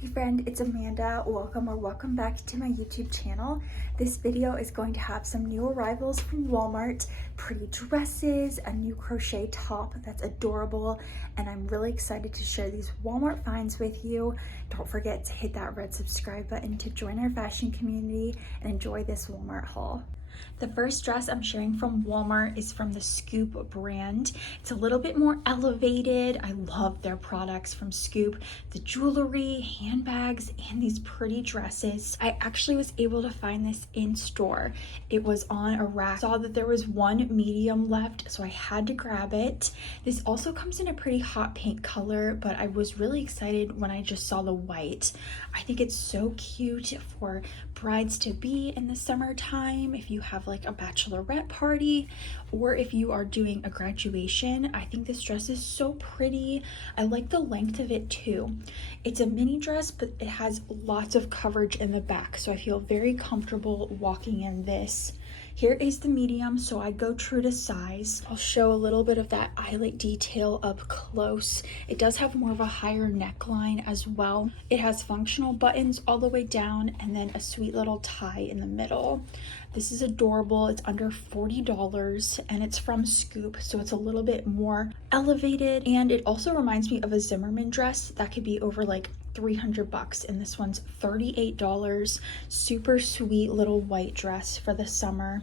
Hey friend, it's Amanda. Welcome back to my YouTube channel. This video is going to have some new arrivals from Walmart, pretty dresses, a new crochet top that's adorable, and I'm really excited to share these Walmart finds with you. Don't forget to hit that red subscribe button to join our fashion community and enjoy this Walmart haul. The first dress I'm sharing from Walmart is from the Scoop brand. It's a little bit more elevated. I love their products from Scoop, the jewelry, handbags, and these pretty dresses. I actually was able to find this in store. It was on a rack. I saw that there was one medium left, so I had to grab it. This also comes in a pretty hot pink color, but I was really excited when I just saw the white. I think it's so cute for brides to be in the summertime. If you have like a bachelorette party or if you are doing a graduation, I think this dress is so pretty. I like the length of it too. It's a mini dress, but it has lots of coverage in the back, so I feel very comfortable walking in this. Here is the medium, so I go true to size. I'll show a little bit of that eyelet detail up close. It does have more of a higher neckline as well. It has functional buttons all the way down and then a sweet little tie in the middle. This is adorable. It's under $40 and it's from Scoop, so it's a little bit more elevated, and it also reminds me of a Zimmermann dress that could be over like $300, and this one's $38. Super sweet little white dress for the summer.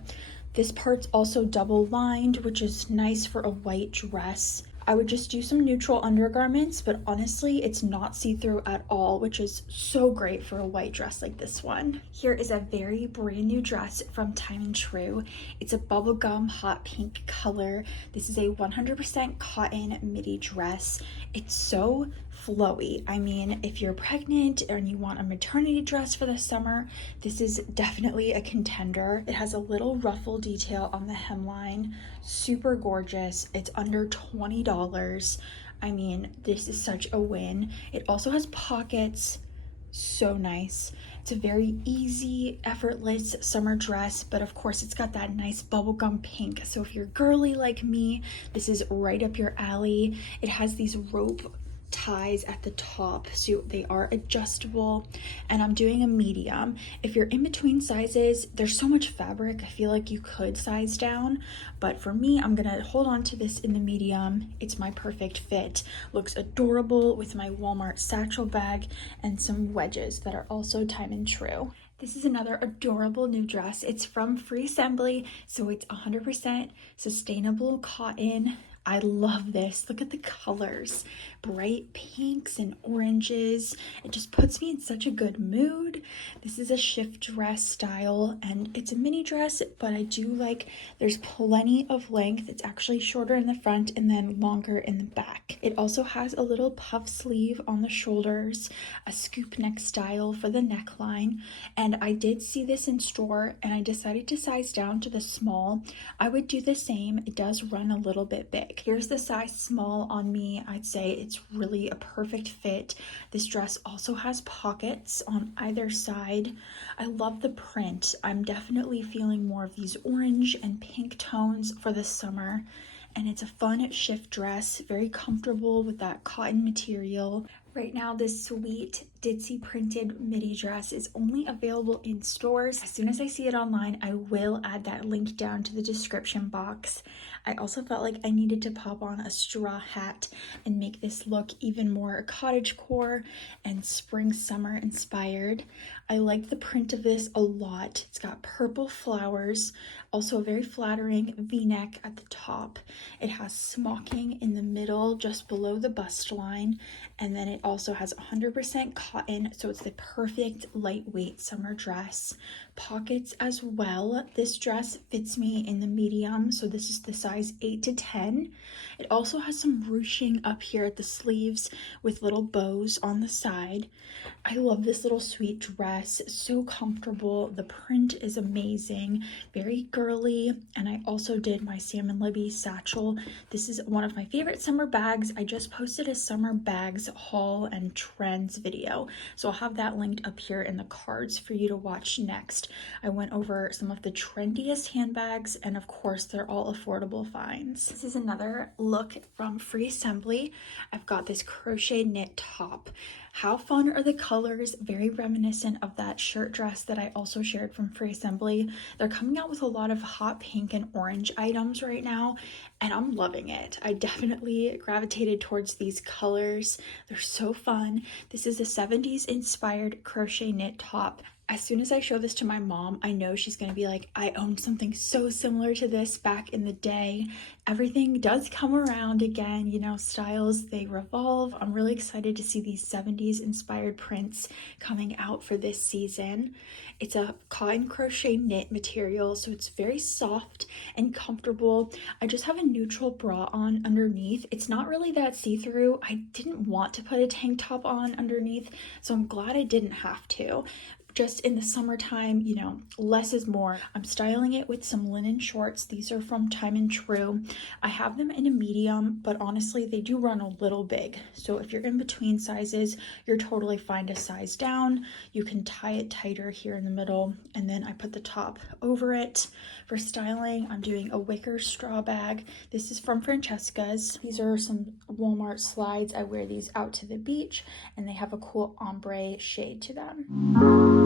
This part's also double lined, which is nice for a white dress. I would just do some neutral undergarments, but honestly, it's not see-through at all, which is so great for a white dress like this one. Here is a very brand new dress from Time & True. It's a bubblegum hot pink color. This is a 100% cotton midi dress. It's so flowy. I mean, if you're pregnant and you want a maternity dress for the summer, this is definitely a contender. It has a little ruffle detail on the hemline. Super gorgeous. It's under $20. I mean, this is such a win. It also has pockets. So nice. It's a very easy, effortless summer dress, but of course it's got that nice bubblegum pink. So if you're girly like me, this is right up your alley. It has these rope ties at the top, so they are adjustable, and I'm doing a medium. If you're in between sizes, there's so much fabric, I feel like you could size down, but for me, I'm gonna hold on to this in the medium. It's my perfect fit. Looks adorable with my Walmart satchel bag and some wedges that are also Time & True. This is another adorable new dress. It's from Free Assembly, so it's 100% sustainable cotton. I love this. Look at the colors. Bright pinks and oranges. It just puts me in such a good mood. This is a shift dress style, and it's a mini dress, but I do like there's plenty of length. It's actually shorter in the front and then longer in the back. It also has a little puff sleeve on the shoulders, a scoop neck style for the neckline, and I did see this in store and I decided to size down to the small. I would do the same. It does run a little bit big. Here's the size small on me. I'd say it's really a perfect fit. This dress also has pockets on either side. I love the print. I'm definitely feeling more of these orange and pink tones for the summer. And it's a fun shift dress, very comfortable with that cotton material. Right now, this sweet ditzy printed midi dress is only available in stores. As soon as I see it online, I will add that link down to the description box. I also felt like I needed to pop on a straw hat and make this look even more cottagecore and spring summer inspired. I like the print of this a lot. It's got purple flowers, also a very flattering V-neck at the top. It has smocking in the middle just below the bust line, and then it also has 100% cotton, so it's the perfect lightweight summer dress. Pockets as well. This dress fits me in the medium, so this is the size 8 to 10. It also has some ruching up here at the sleeves with little bows on the side. I love this little sweet dress, so comfortable. The print is amazing, very girly, and I also did my Salmon Libby satchel. This is one of my favorite summer bags. I just posted a summer bags haul and trends video, so I'll have that linked up here in the cards for you to watch next. I went over some of the trendiest handbags, and of course they're all affordable finds. This is another look from Free Assembly. I've got this crochet knit top. How fun are the colors? Very reminiscent of that shirt dress that I also shared from Free Assembly. They're coming out with a lot of hot pink and orange items right now, and I'm loving it. I definitely gravitated towards these colors. They're so fun. This is a 70s inspired crochet knit top. As soon as I show this to my mom, I know she's gonna be like, I owned something so similar to this back in the day. Everything does come around again, you know, styles, they revolve. I'm really excited to see these 70s inspired prints coming out for this season. It's a cotton crochet knit material, so it's very soft and comfortable. I just have a neutral bra on underneath. It's not really that see-through. I didn't want to put a tank top on underneath, so I'm glad I didn't have to. Just in the summertime, you know, less is more. I'm styling it with some linen shorts. These are from Time and True. I have them in a medium, but honestly, they do run a little big. So if you're in between sizes, you're totally fine to size down. You can tie it tighter here in the middle, and then I put the top over it. For styling, I'm doing a wicker straw bag. This is from Francesca's. These are some Walmart slides. I wear these out to the beach, and they have a cool ombre shade to them.